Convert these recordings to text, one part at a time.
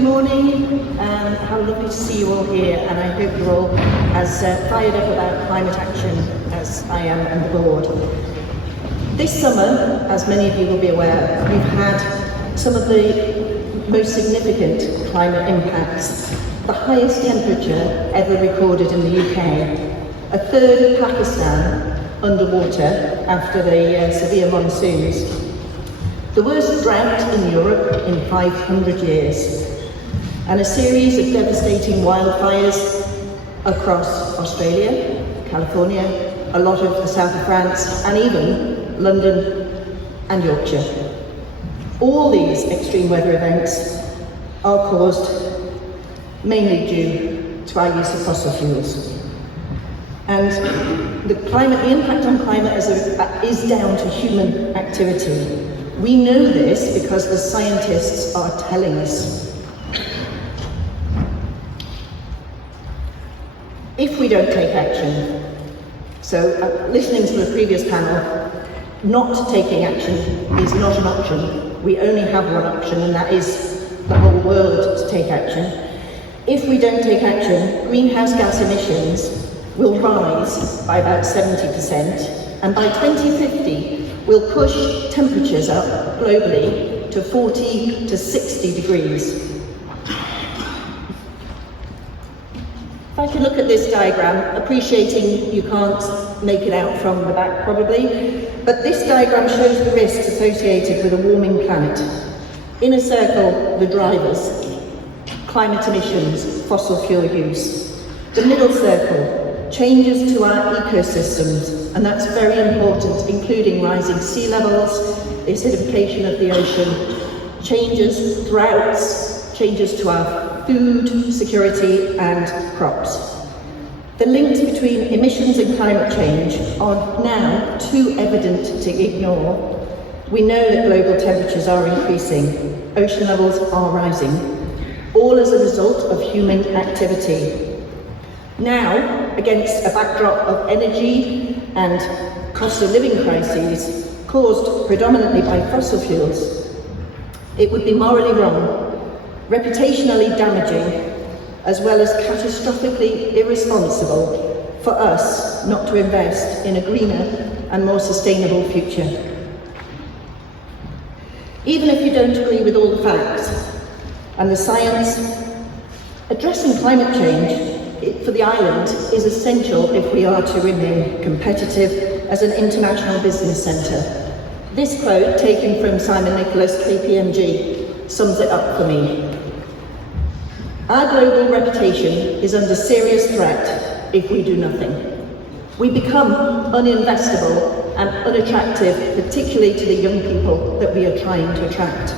good morning, and how lovely to see you all here, and I hope you're all as fired up about climate action as I am and the board. This summer, as many of you will be aware, we've had some of the most significant climate impacts. The highest temperature ever recorded in the UK, a third of Pakistan underwater after the severe monsoons, the worst drought in Europe in 500 years, and a series of devastating wildfires across Australia, California, a lot of the south of France, and even London and Yorkshire. All these extreme weather events are caused mainly due to our use of fossil fuels. And the impact on climate is down to human activity. We know this because the scientists are telling us. If we don't take action, so listening to the previous panel, not taking action is not an option. We only have one option, and that is the whole world to take action. If we don't take action, greenhouse gas emissions will rise by about 70%, and by 2050, we'll push temperatures up globally to 40 to 60 degrees. If I can look at this diagram, appreciating you can't make it out from the back probably, but this diagram shows the risks associated with a warming planet. In a circle, the drivers, climate emissions, fossil fuel use. The middle circle, changes to our ecosystems, and that's very important, including rising sea levels, the acidification of the ocean, changes, droughts, changes to our food security and crops. The links between emissions and climate change are now too evident to ignore. We know that global temperatures are increasing, ocean levels are rising, all as a result of human activity. Now, against a backdrop of energy and cost of living crises caused predominantly by fossil fuels, it would be morally wrong, reputationally damaging, as well as catastrophically irresponsible for us not to invest in a greener and more sustainable future. Even if you don't agree with all the facts and the science, addressing climate change for the island is essential if we are to remain competitive as an international business centre. This quote, taken from Simon Nicholas, KPMG, sums it up for me. Our global reputation is under serious threat if we do nothing. We become uninvestable and unattractive, particularly to the young people that we are trying to attract.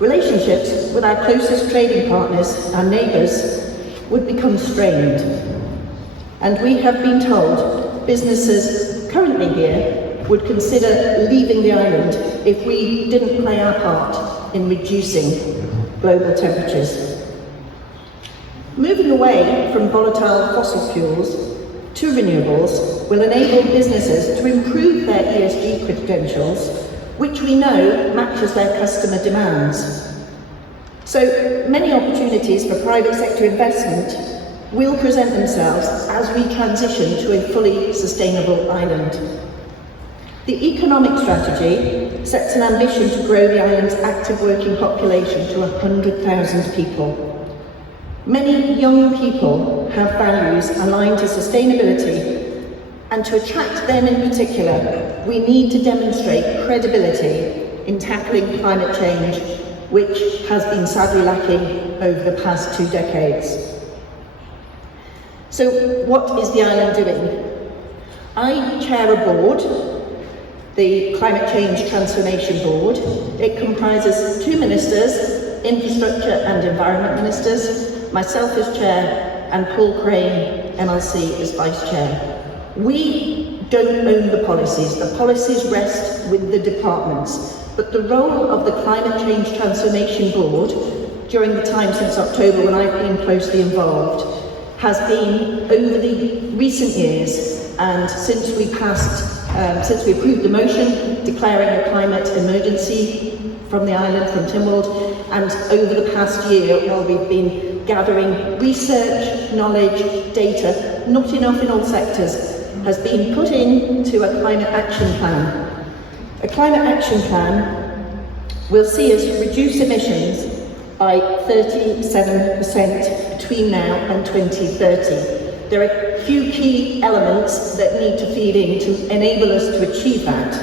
Relationships with our closest trading partners, our neighbours, would become strained. And we have been told businesses currently here would consider leaving the island if we didn't play our part in reducing global temperatures. Moving away from volatile fossil fuels to renewables will enable businesses to improve their ESG credentials, which we know matches their customer demands. So many opportunities for private sector investment will present themselves as we transition to a fully sustainable island. The economic strategy sets an ambition to grow the island's active working population to 100,000 people. Many young people have values aligned to sustainability, and to attract them in particular, we need to demonstrate credibility in tackling climate change, which has been sadly lacking over the past 2 decades. So what is the island doing? I chair a board, the Climate Change Transformation Board. It comprises 2 ministers, Infrastructure and Environment Ministers, myself as chair, and Paul Crane, MLC, as vice chair. We don't own the policies rest with the departments. But the role of the Climate Change Transformation Board, during the time since October when I've been closely involved, has been over the recent years, and since we passed since we approved the motion declaring a climate emergency from the island, from Tynwald, and over the past year, while we've been gathering research, knowledge, data, not enough in all sectors, has been put into a climate action plan. A climate action plan will see us reduce emissions by 37% between now and 2030. There are a few key elements that need to feed in to enable us to achieve that.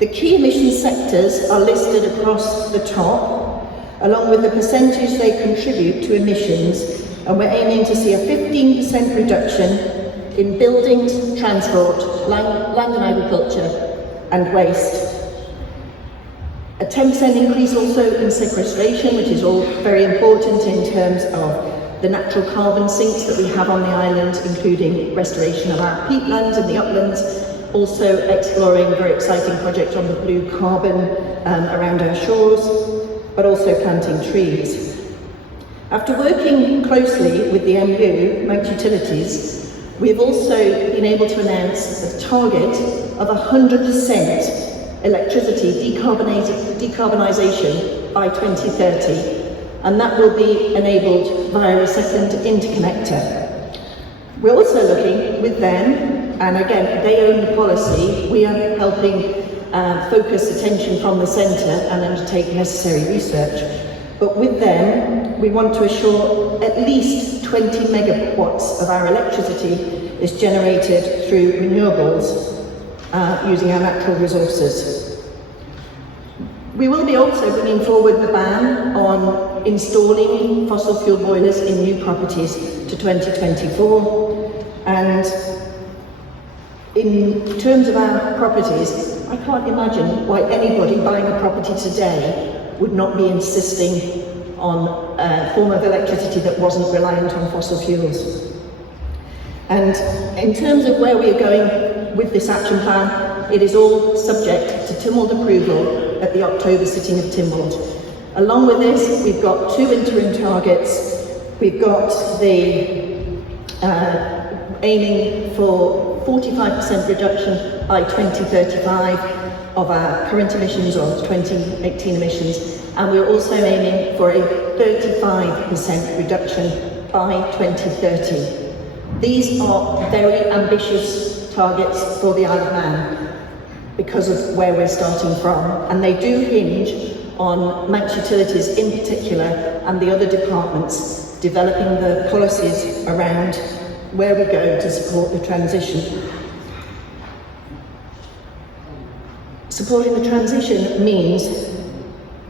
The key emission sectors are listed across the top, along with the percentage they contribute to emissions, and we're aiming to see a 15% reduction in buildings, transport, land and agriculture, and waste. A 10% increase also in sequestration, which is all very important in terms of the natural carbon sinks that we have on the island, including restoration of our peatlands and the uplands, also exploring a very exciting project on the blue carbon around our shores, but also planting trees. After working closely with the MU, Manx Utilities, we've also been able to announce a target of 100% electricity decarbonisation by 2030, and that will be enabled via a second interconnector. We're also looking with them, and again, they own the policy, we are helping focus attention from the centre and undertake necessary research. But with them, we want to assure at least 20 megawatts of our electricity is generated through renewables using our natural resources. We will be also bringing forward the ban on installing fossil fuel boilers in new properties to 2024. And in terms of our properties, I can't imagine why anybody buying a property today would not be insisting on a form of electricity that wasn't reliant on fossil fuels. And in terms of where we are going with this action plan, it is all subject to Tynwald approval at the October sitting of Tynwald. Along with this, we've got 2 interim targets. We've got the aiming for 45% reduction by 2035 of our current emissions, or 2018 emissions, and we're also aiming for a 35% reduction by 2030. These are very ambitious targets for the Isle of Man because of where we're starting from, and they do hinge on Manx Utilities in particular and the other departments developing the policies around where we go to support the transition. Supporting the transition means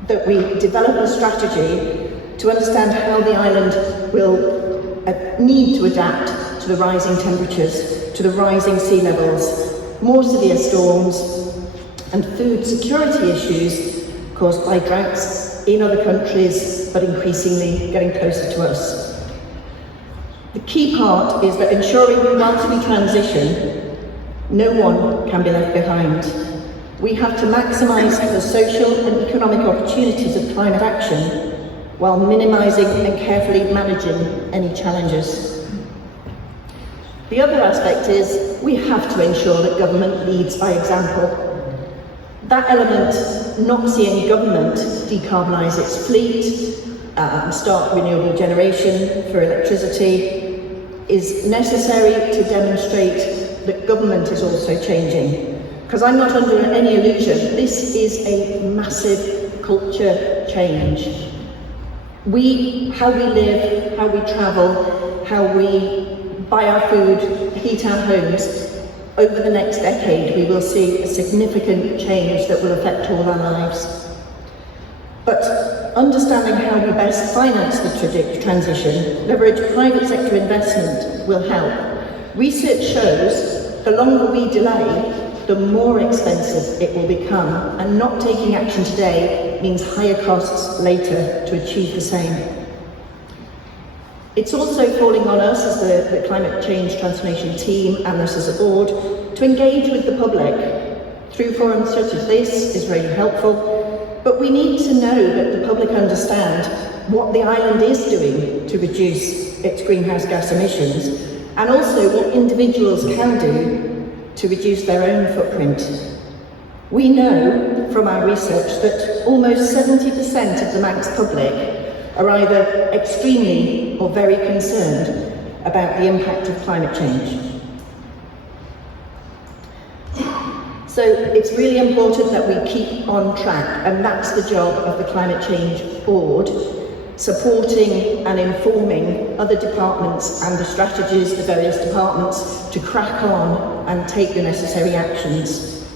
that we develop a strategy to understand how the island will need to adapt to the rising temperatures, to the rising sea levels, more severe storms, and food security issues caused by droughts in other countries, but increasingly getting closer to us. The key part is that ensuring whilst we transition, no one can be left behind. We have to maximise the social and economic opportunities of climate action while minimising and carefully managing any challenges. The other aspect is we have to ensure that government leads by example. That element, not seeing government decarbonise its fleet, start renewable generation for electricity, is necessary to demonstrate that government is also changing. Because I'm not under any illusion, this is a massive culture change. How we live, how we travel, how we buy our food, heat our homes, over the next decade we will see a significant change that will affect all our lives. But understanding how we best finance the transition, leverage private sector investment will help. Research shows the longer we delay, the more expensive it will become, and not taking action today means higher costs later to achieve the same. It's also falling on us as the Climate Change Transformation team and us as a board to engage with the public. Through forums such as this is really helpful, but we need to know that the public understand what the island is doing to reduce its greenhouse gas emissions, and also what individuals can do to reduce their own footprint. We know from our research that almost 70% of the Manx public are either extremely or very concerned about the impact of climate change. So it's really important that we keep on track, and that's the job of the Climate Change Board, supporting and informing other departments and the strategies, the various departments, to crack on and take the necessary actions.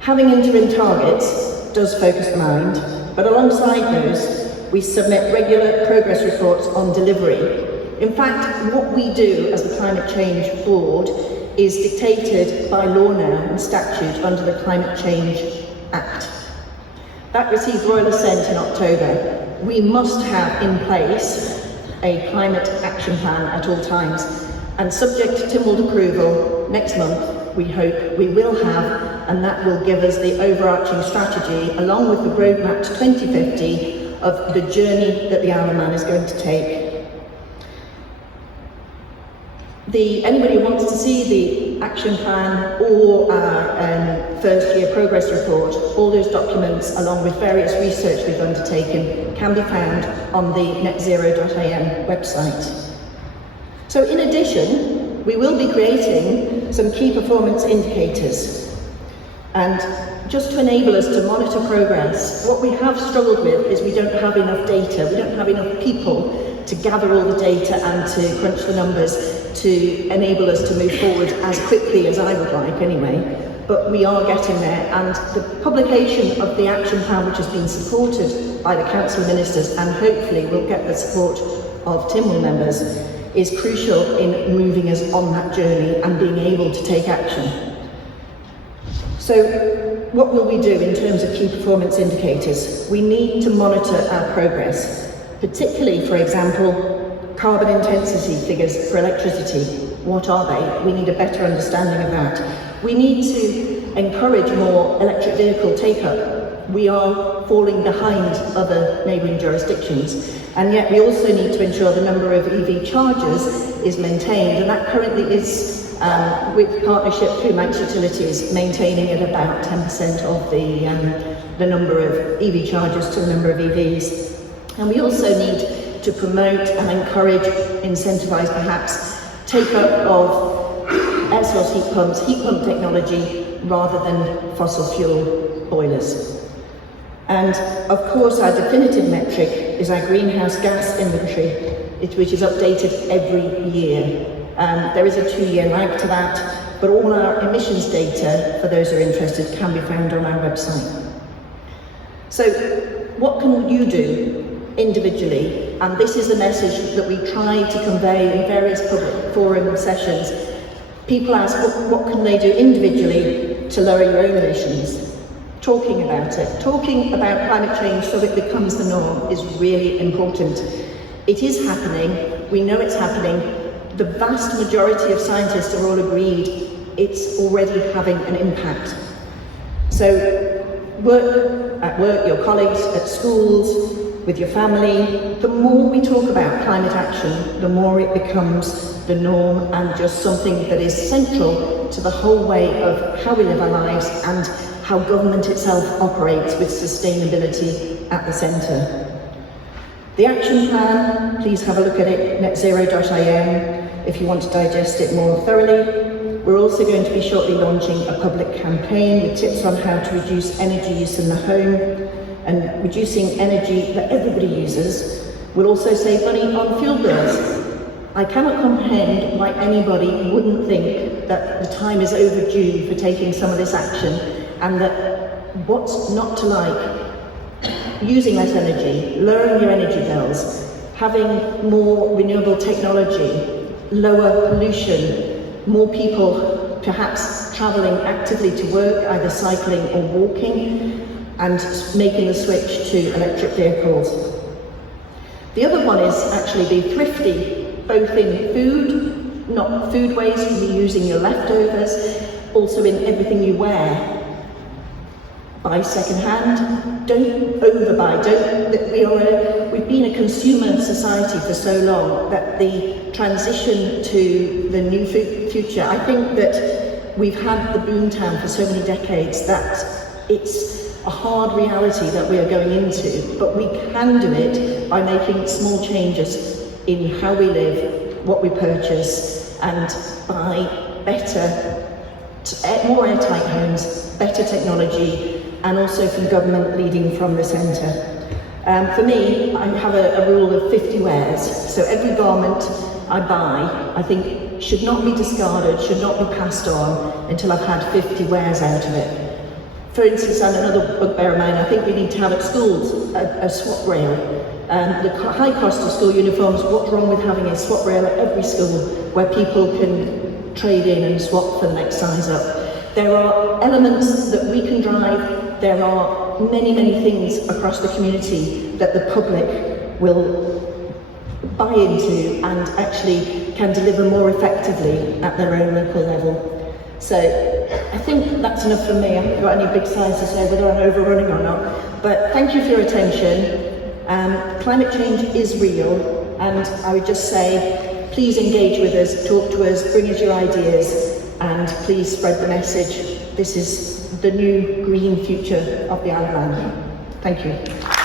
Having interim targets does focus the mind, but alongside those, we submit regular progress reports on delivery. In fact, what we do as the Climate Change Board is dictated by law now and statute under the Climate Change Act. That received royal assent in October. We must have in place a climate action plan at all times, and subject to Tynwald approval next month, we hope we will have, and that will give us the overarching strategy along with the roadmap to 2050 of the journey that the Isle of Man is going to take. Anybody who wants to see the action plan or our first year progress report, all those documents along with various research we've undertaken can be found on the netzero.im website. So in addition, we will be creating some key performance indicators. And just to enable us to monitor progress, what we have struggled with is we don't have enough data, we don't have enough people to gather all the data and to crunch the numbers to enable us to move forward as quickly as I would like anyway. But we are getting there, and the publication of the action plan, which has been supported by the Council of Ministers and hopefully will get the support of Tynwald members, is crucial in moving us on that journey and being able to take action. So what will we do in terms of key performance indicators? We need to monitor our progress, particularly, for example, carbon intensity figures for electricity. What are they? We need a better understanding of that. We need to encourage more electric vehicle take-up. We are falling behind other neighbouring jurisdictions, and yet we also need to ensure the number of EV chargers is maintained, and that currently is, with partnership through Manx Utilities, maintaining at about 10% of the number of EV chargers to the number of EVs. And we also need to promote and encourage, incentivise perhaps, take-up of air source heat pump technology rather than fossil fuel boilers. And of course our definitive metric is our greenhouse gas inventory, which is updated every year. There is a 2-year lag to that, but all our emissions data, for those who are interested, can be found on our website. So what can you do individually? And this is a message that we try to convey in various public forum sessions. People ask, what can they do individually to lower your own emissions? Talking about it, talking about climate change so it becomes the norm is really important. It is happening, we know it's happening. The vast majority of scientists are all agreed it's already having an impact. So at work, your colleagues, at schools, with your family, the more we talk about climate action, the more it becomes the norm and just something that is central to the whole way of how we live our lives and how government itself operates, with sustainability at the centre. The action plan, please have a look at it, netzero.im, if you want to digest it more thoroughly. We're also going to be shortly launching a public campaign with tips on how to reduce energy use in the home, and reducing energy that everybody uses will also save money on fuel bills. I cannot comprehend why anybody wouldn't think that the time is overdue for taking some of this action, and that what's not to like? Using less energy, lowering your energy bills, having more renewable technology, lower pollution, more people perhaps travelling actively to work, either cycling or walking, and making the switch to electric vehicles. The other one is actually be thrifty, both in food, not food waste, reusing your leftovers, also in everything you wear. Buy second-hand, don't overbuy, we've been a consumer society for so long that the transition to the new future, I think that we've had the boomtown for so many decades that it's a hard reality that we are going into, but we can do it by making small changes in how we live, what we purchase, and by more airtight homes, better technology, and also from government leading from the centre. For me, I have a rule of 50 wears, so every garment I buy, I think, should not be discarded, should not be passed on until I've had 50 wears out of it. For instance, and another bugbear of mine, I think we need to have at schools a swap rail. The high cost of school uniforms, what's wrong with having a swap rail at every school where people can trade in and swap for the next size up? There are elements that we can drive, there are many, many things across the community that the public will buy into and actually can deliver more effectively at their own local level. So I think that's enough from me. I haven't got any big signs to say whether I'm overrunning or not, but thank you for your attention. Climate change is real, and I would just say, please engage with us, talk to us, bring us your ideas, and please spread the message. This is the new green future of the Isle of Man. Thank you.